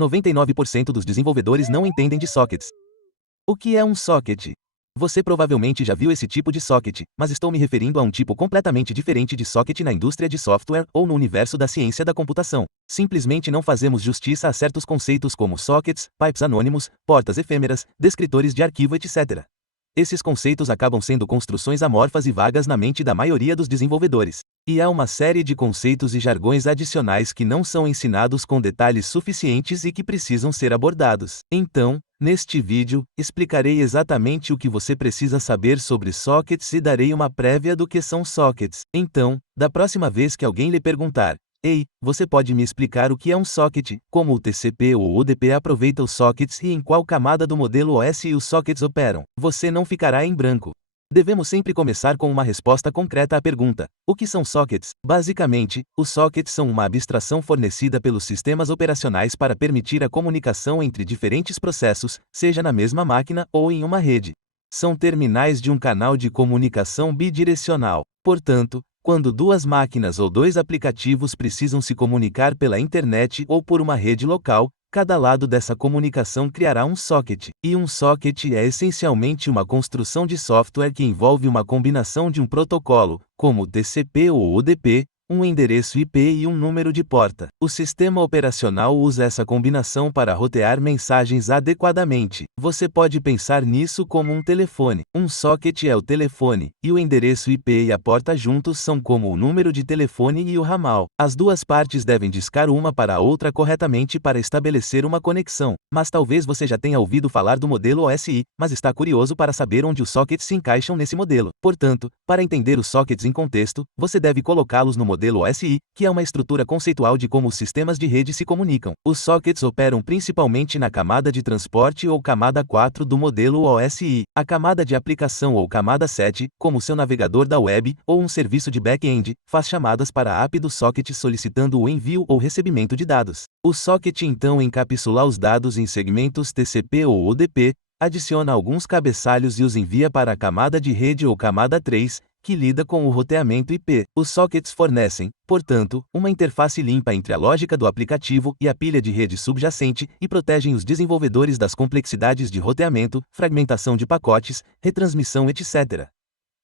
99% dos desenvolvedores não entendem de sockets. O que é um socket? Você provavelmente já viu esse tipo de socket, mas estou me referindo a um tipo completamente diferente de socket na indústria de software ou no universo da ciência da computação. Simplesmente não fazemos justiça a certos conceitos como sockets, pipes anônimos, portas efêmeras, descritores de arquivo, etc. Esses conceitos acabam sendo construções amorfas e vagas na mente da maioria dos desenvolvedores. E há uma série de conceitos e jargões adicionais que não são ensinados com detalhes suficientes e que precisam ser abordados. Então, neste vídeo, explicarei exatamente o que você precisa saber sobre sockets e darei uma prévia do que são sockets. Então, da próxima vez que alguém lhe perguntar: "Ei, você pode me explicar o que é um socket, como o TCP ou o UDP aproveita os sockets e em qual camada do modelo OS os sockets operam?", você não ficará em branco. Devemos sempre começar com uma resposta concreta à pergunta: o que são sockets? Basicamente, os sockets são uma abstração fornecida pelos sistemas operacionais para permitir a comunicação entre diferentes processos, seja na mesma máquina ou em uma rede. São terminais de um canal de comunicação bidirecional. Portanto, quando duas máquinas ou dois aplicativos precisam se comunicar pela internet ou por uma rede local, cada lado dessa comunicação criará um socket. E um socket é essencialmente uma construção de software que envolve uma combinação de um protocolo, como o TCP ou UDP, um endereço IP e um número de porta. O sistema operacional usa essa combinação para rotear mensagens adequadamente. Você pode pensar nisso como um telefone. Um socket é o telefone, e o endereço IP e a porta juntos são como o número de telefone e o ramal. As duas partes devem discar uma para a outra corretamente para estabelecer uma conexão. Mas talvez você já tenha ouvido falar do modelo OSI, mas está curioso para saber onde os sockets se encaixam nesse modelo. Portanto, para entender os sockets em contexto, você deve colocá-los no modelo OSI, que é uma estrutura conceitual de como os sistemas de rede se comunicam. Os sockets operam principalmente na camada de transporte ou camada 4 do modelo OSI. A camada de aplicação ou camada 7, como seu navegador da web, ou um serviço de back-end, faz chamadas para a API do socket solicitando o envio ou recebimento de dados. O socket então encapsula os dados em segmentos TCP ou UDP, adiciona alguns cabeçalhos e os envia para a camada de rede ou camada 3, que lida com o roteamento IP. Os sockets fornecem, portanto, uma interface limpa entre a lógica do aplicativo e a pilha de rede subjacente e protegem os desenvolvedores das complexidades de roteamento, fragmentação de pacotes, retransmissão, etc.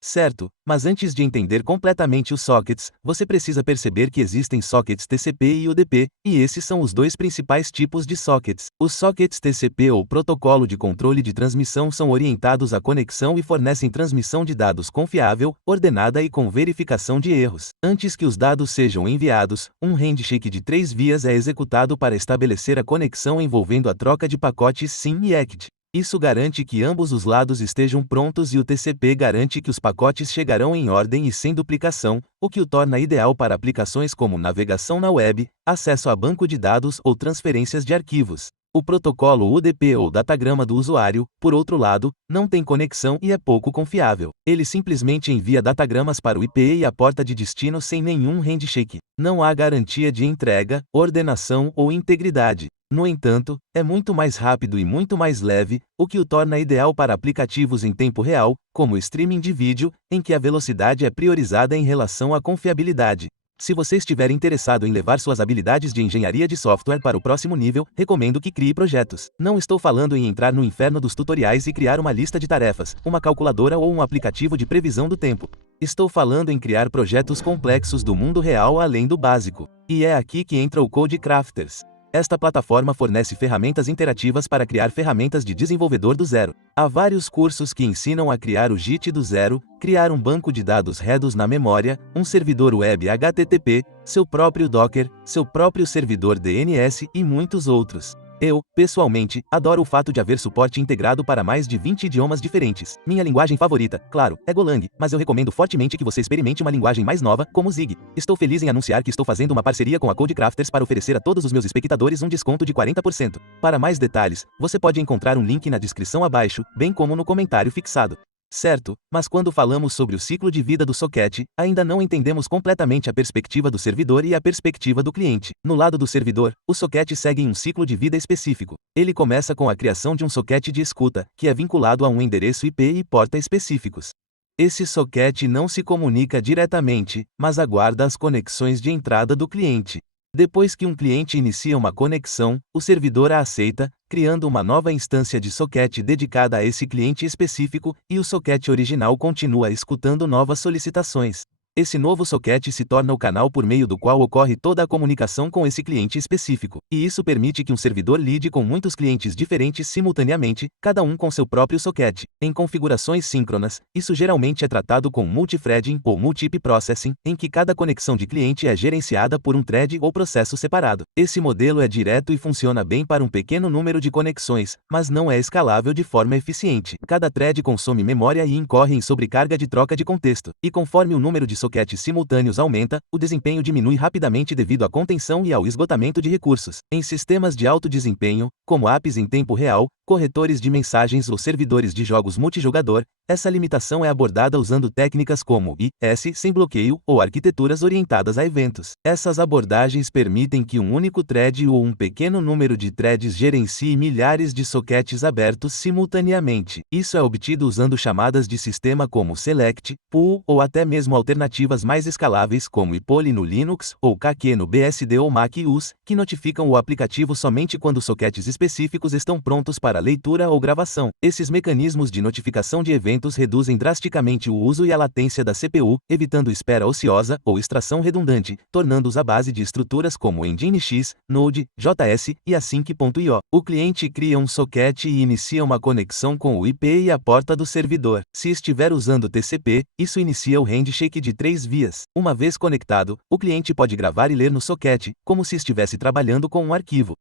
Certo, mas antes de entender completamente os sockets, você precisa perceber que existem sockets TCP e UDP, e esses são os dois principais tipos de sockets. Os sockets TCP ou protocolo de controle de transmissão são orientados à conexão e fornecem transmissão de dados confiável, ordenada e com verificação de erros. Antes que os dados sejam enviados, um handshake de 3 vias é executado para estabelecer a conexão envolvendo a troca de pacotes SYN e ACK. Isso garante que ambos os lados estejam prontos e o TCP garante que os pacotes chegarão em ordem e sem duplicação, o que o torna ideal para aplicações como navegação na web, acesso a banco de dados ou transferências de arquivos. O protocolo UDP ou datagrama do usuário, por outro lado, não tem conexão e é pouco confiável. Ele simplesmente envia datagramas para o IP e a porta de destino sem nenhum handshake. Não há garantia de entrega, ordenação ou integridade. No entanto, é muito mais rápido e muito mais leve, o que o torna ideal para aplicativos em tempo real, como o streaming de vídeo, em que a velocidade é priorizada em relação à confiabilidade. Se você estiver interessado em levar suas habilidades de engenharia de software para o próximo nível, recomendo que crie projetos. Não estou falando em entrar no inferno dos tutoriais e criar uma lista de tarefas, uma calculadora ou um aplicativo de previsão do tempo. Estou falando em criar projetos complexos do mundo real além do básico. E é aqui que entra o Codecrafters. Esta plataforma fornece ferramentas interativas para criar ferramentas de desenvolvedor do zero. Há vários cursos que ensinam a criar o JIT do zero, criar um banco de dados Redis na memória, um servidor web HTTP, seu próprio Docker, seu próprio servidor DNS e muitos outros. Eu, pessoalmente, adoro o fato de haver suporte integrado para mais de 20 idiomas diferentes. Minha linguagem favorita, claro, é Golang, mas eu recomendo fortemente que você experimente uma linguagem mais nova, como Zig. Estou feliz em anunciar que estou fazendo uma parceria com a Codecrafters para oferecer a todos os meus espectadores um desconto de 40%. Para mais detalhes, você pode encontrar um link na descrição abaixo, bem como no comentário fixado. Certo, mas quando falamos sobre o ciclo de vida do socket, ainda não entendemos completamente a perspectiva do servidor e a perspectiva do cliente. No lado do servidor, o socket segue um ciclo de vida específico. Ele começa com a criação de um socket de escuta, que é vinculado a um endereço IP e porta específicos. Esse socket não se comunica diretamente, mas aguarda as conexões de entrada do cliente. Depois que um cliente inicia uma conexão, o servidor a aceita, criando uma nova instância de socket dedicada a esse cliente específico, e o socket original continua escutando novas solicitações. Esse novo socket se torna o canal por meio do qual ocorre toda a comunicação com esse cliente específico, e isso permite que um servidor lide com muitos clientes diferentes simultaneamente, cada um com seu próprio socket. Em configurações síncronas, isso geralmente é tratado com multithreading ou multiprocessing, em que cada conexão de cliente é gerenciada por um thread ou processo separado. Esse modelo é direto e funciona bem para um pequeno número de conexões, mas não é escalável de forma eficiente. Cada thread consome memória e incorre em sobrecarga de troca de contexto, e conforme o número de sockets simultâneos aumenta, o desempenho diminui rapidamente devido à contenção e ao esgotamento de recursos. Em sistemas de alto desempenho, como apps em tempo real, corretores de mensagens ou servidores de jogos multijogador, essa limitação é abordada usando técnicas como IS sem bloqueio ou arquiteturas orientadas a eventos. Essas abordagens permitem que um único thread ou um pequeno número de threads gerencie milhares de sockets abertos simultaneamente. Isso é obtido usando chamadas de sistema como select, pull ou até mesmo alternativas mais escaláveis como ipoly no Linux ou kk no BSD ou Mac OS, que notificam o aplicativo somente quando sockets específicos estão prontos para leitura ou gravação. Esses mecanismos de notificação de eventos reduzem drasticamente o uso e a latência da CPU, evitando espera ociosa ou extração redundante, tornando-os a base de estruturas como Nginx, Node, JS e Async.io. O cliente cria um socket e inicia uma conexão com o IP e a porta do servidor. Se estiver usando TCP, isso inicia o handshake de 3 vias. Uma vez conectado, o cliente pode gravar e ler no socket, como se estivesse trabalhando com um arquivo.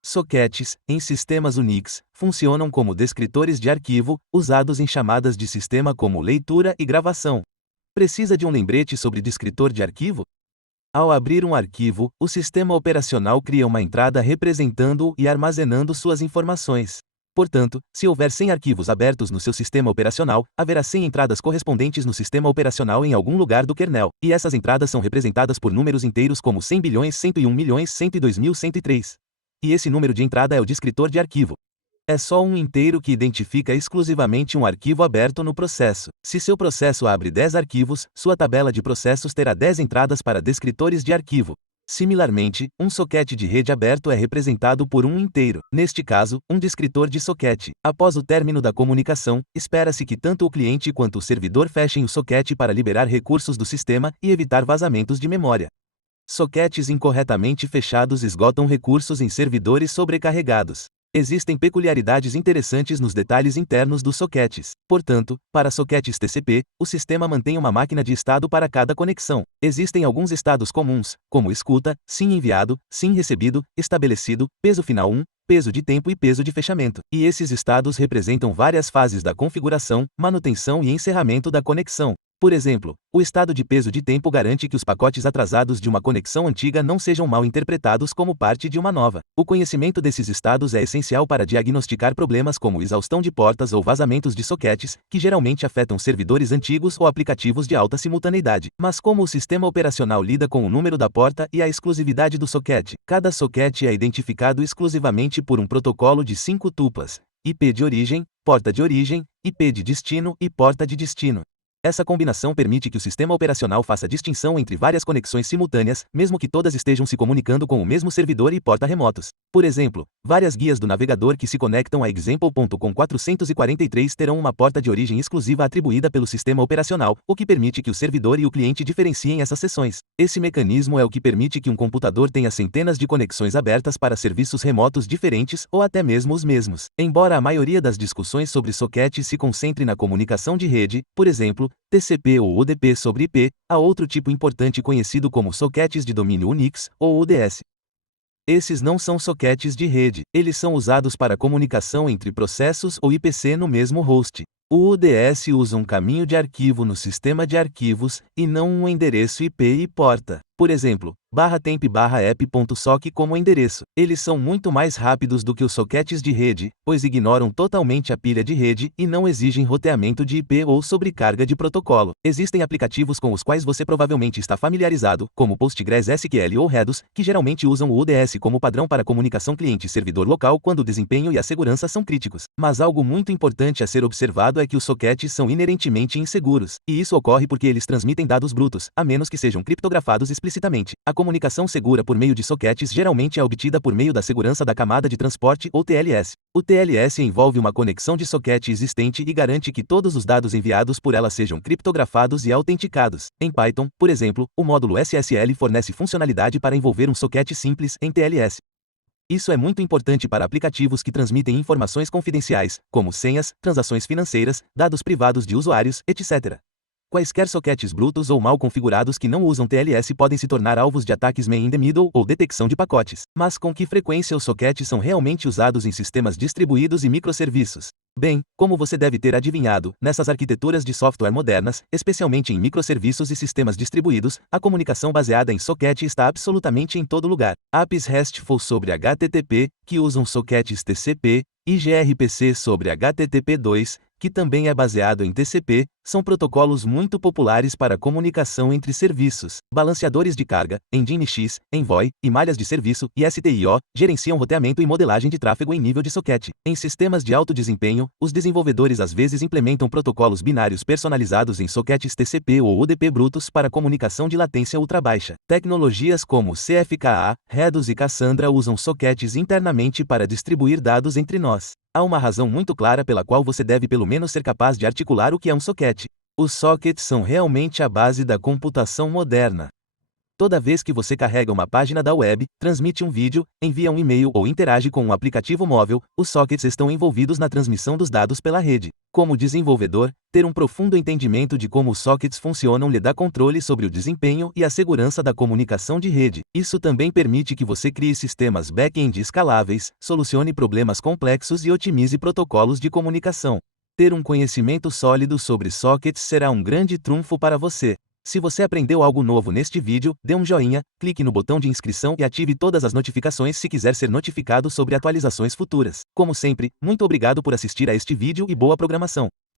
Sockets, em sistemas Unix, funcionam como descritores de arquivo, usados em chamadas de sistema como leitura e gravação. Precisa de um lembrete sobre descritor de arquivo? Ao abrir um arquivo, o sistema operacional cria uma entrada representando-o e armazenando suas informações. Portanto, se houver 100 arquivos abertos no seu sistema operacional, haverá 100 entradas correspondentes no sistema operacional em algum lugar do kernel, e essas entradas são representadas por números inteiros como 100 bilhões, 101 milhões, 102.103. E esse número de entrada é o descritor de arquivo. É só um inteiro que identifica exclusivamente um arquivo aberto no processo. Se seu processo abre 10 arquivos, sua tabela de processos terá 10 entradas para descritores de arquivo. Similarmente, um socket de rede aberto é representado por um inteiro, neste caso, um descritor de socket. Após o término da comunicação, espera-se que tanto o cliente quanto o servidor fechem o socket para liberar recursos do sistema e evitar vazamentos de memória. Sockets incorretamente fechados esgotam recursos em servidores sobrecarregados. Existem peculiaridades interessantes nos detalhes internos dos sockets. Portanto, para sockets TCP, o sistema mantém uma máquina de estado para cada conexão. Existem alguns estados comuns, como escuta, sim enviado, sim recebido, estabelecido, peso final 1, peso de tempo e peso de fechamento. E esses estados representam várias fases da configuração, manutenção e encerramento da conexão. Por exemplo, o estado de peso de tempo garante que os pacotes atrasados de uma conexão antiga não sejam mal interpretados como parte de uma nova. O conhecimento desses estados é essencial para diagnosticar problemas como exaustão de portas ou vazamentos de sockets, que geralmente afetam servidores antigos ou aplicativos de alta simultaneidade. Mas como o sistema operacional lida com o número da porta e a exclusividade do socket? Cada socket é identificado exclusivamente por um protocolo de 5 tuplas: IP de origem, porta de origem, IP de destino e porta de destino. Essa combinação permite que o sistema operacional faça distinção entre várias conexões simultâneas, mesmo que todas estejam se comunicando com o mesmo servidor e porta remotos. Por exemplo, várias guias do navegador que se conectam a example.com 443 terão uma porta de origem exclusiva atribuída pelo sistema operacional, o que permite que o servidor e o cliente diferenciem essas seções. Esse mecanismo é o que permite que um computador tenha centenas de conexões abertas para serviços remotos diferentes ou até mesmo os mesmos. Embora a maioria das discussões sobre sockets se concentre na comunicação de rede, por exemplo, TCP ou UDP sobre IP, há outro tipo importante conhecido como sockets de domínio Unix, ou UDS. Esses não são sockets de rede, eles são usados para comunicação entre processos ou IPC no mesmo host. O UDS usa um caminho de arquivo no sistema de arquivos, e não um endereço IP e porta. Por exemplo, /temp/app.sock como endereço. Eles são muito mais rápidos do que os sockets de rede, pois ignoram totalmente a pilha de rede e não exigem roteamento de IP ou sobrecarga de protocolo. Existem aplicativos com os quais você provavelmente está familiarizado, como PostgreSQL ou Redis, que geralmente usam o UDS como padrão para comunicação cliente-servidor local quando o desempenho e a segurança são críticos. Mas algo muito importante a ser observado é que os sockets são inerentemente inseguros, e isso ocorre porque eles transmitem dados brutos, a menos que sejam criptografados explicitamente. explicitamente. A comunicação segura por meio de sockets geralmente é obtida por meio da segurança da camada de transporte ou TLS. O TLS envolve uma conexão de socket existente e garante que todos os dados enviados por ela sejam criptografados e autenticados. Em Python, por exemplo, o módulo SSL fornece funcionalidade para envolver um socket simples em TLS. Isso é muito importante para aplicativos que transmitem informações confidenciais, como senhas, transações financeiras, dados privados de usuários, etc. Quaisquer sockets brutos ou mal configurados que não usam TLS podem se tornar alvos de ataques man-in-the-middle ou detecção de pacotes. Mas com que frequência os sockets são realmente usados em sistemas distribuídos e microserviços? Bem, como você deve ter adivinhado, nessas arquiteturas de software modernas, especialmente em microserviços e sistemas distribuídos, a comunicação baseada em socket está absolutamente em todo lugar. APIs RESTful sobre HTTP, que usam sockets TCP, e gRPC sobre HTTP2, que também é baseado em TCP, são protocolos muito populares para comunicação entre serviços. Balanceadores de carga, Nginx, Envoy, e malhas de serviço, STIO, gerenciam roteamento e modelagem de tráfego em nível de socket. Em sistemas de alto desempenho, os desenvolvedores às vezes implementam protocolos binários personalizados em sockets TCP ou UDP brutos para comunicação de latência ultrabaixa. Tecnologias como CFKA, Redis e Cassandra usam sockets internamente para distribuir dados entre nós. Há uma razão muito clara pela qual você deve pelo menos ser capaz de articular o que é um socket. Os sockets são realmente a base da computação moderna. Toda vez que você carrega uma página da web, transmite um vídeo, envia um e-mail ou interage com um aplicativo móvel, os sockets estão envolvidos na transmissão dos dados pela rede. Como desenvolvedor, ter um profundo entendimento de como os sockets funcionam lhe dá controle sobre o desempenho e a segurança da comunicação de rede. Isso também permite que você crie sistemas back-end escaláveis, solucione problemas complexos e otimize protocolos de comunicação. Ter um conhecimento sólido sobre sockets será um grande trunfo para você. Se você aprendeu algo novo neste vídeo, dê um joinha, clique no botão de inscrição e ative todas as notificações se quiser ser notificado sobre atualizações futuras. Como sempre, muito obrigado por assistir a este vídeo e boa programação.